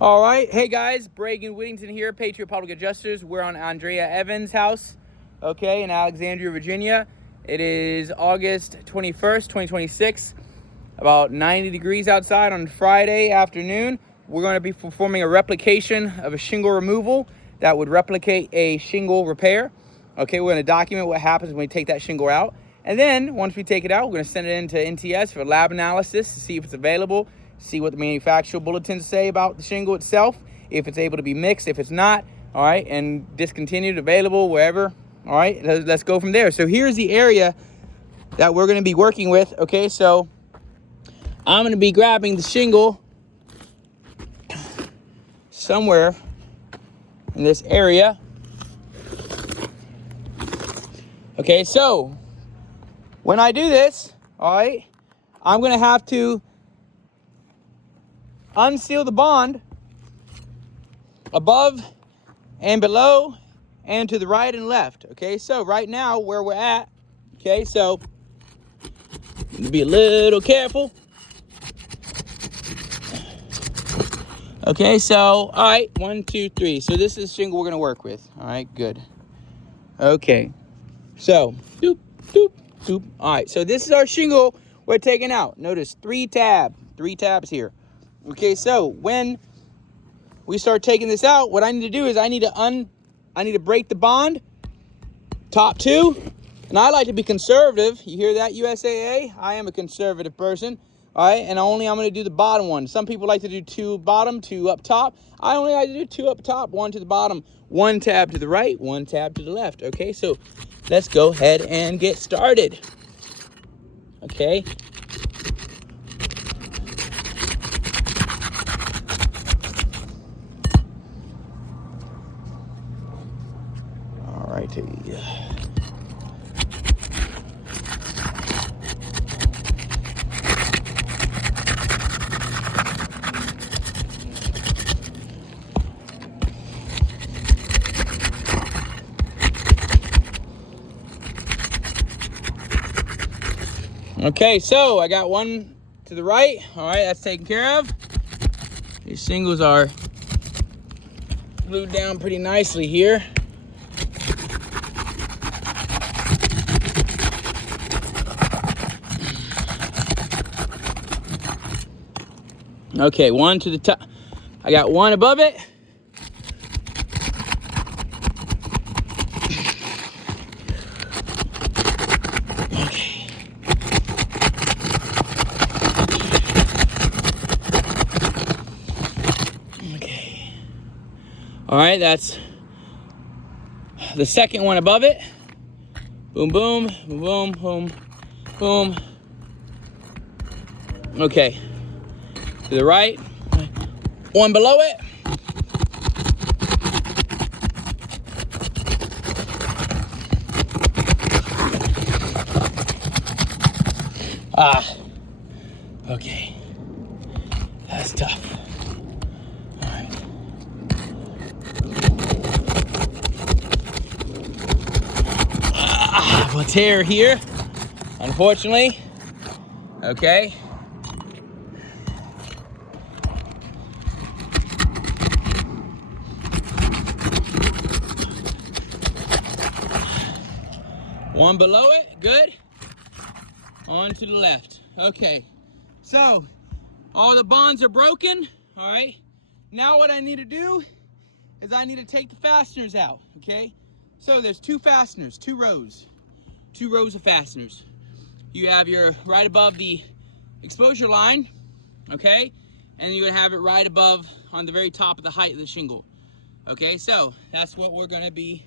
All right, hey guys, Bragan Whittington here, Patriot Public Adjusters. We're on Andrea Evans' house, okay, in Alexandria, Virginia. It is August 21st, 2026, about 90 degrees outside on Friday afternoon. We're going to be performing a replication of a shingle removal that would replicate a shingle repair. Okay, we're going to document what happens when we take that shingle out. And then, once we take it out, we're going to send it into NTS for lab analysis to see if it's available, see what the manufacturer bulletins say about the shingle itself, if it's able to be mixed, if it's not, all right, and discontinued, available, wherever. All right, let's go from there. So here's the area that we're going to be working with. Okay, so I'm going to be grabbing the shingle somewhere in this area. Okay, so when I do this, all right, I'm going to have to unseal the bond above and below and to the right and left. Okay, so right now where we're at, okay, so be a little careful. Okay, so all right, 1, 2, 3. So this is the shingle we're going to work with. All right, good. Okay, so doop, doop, doop. All right, so this is our shingle we're taking out. Notice three tabs here. Okay, so when we start taking this out, what I need to do is I need to break the bond, top two, and I like to be conservative. You hear that, USAA? I am a conservative person, all right, and I'm going to do the bottom one. Some people like to do two bottom, two up top. I only like to do two up top, one to the bottom, one tab to the right, one tab to the left. Okay, so let's go ahead and get started. Okay. Okay, so I got one to the right. All right, that's taken care of. These shingles are glued down pretty nicely here. Okay, one to the top. I got one above it. Okay. Okay. All right, that's the second one above it. Boom, boom, boom, boom, boom. Okay. To the right, one below it. Okay. That's tough. All right. A tear here, unfortunately. Okay. One below it, good. On to the left. Okay, so all the bonds are broken, all right? Now what I need to do is I need to take the fasteners out, okay? So there's two fasteners, two rows of fasteners. You have your right above the exposure line, okay? And you're gonna have it right above on the very top of the height of the shingle. Okay, so that's what we're gonna be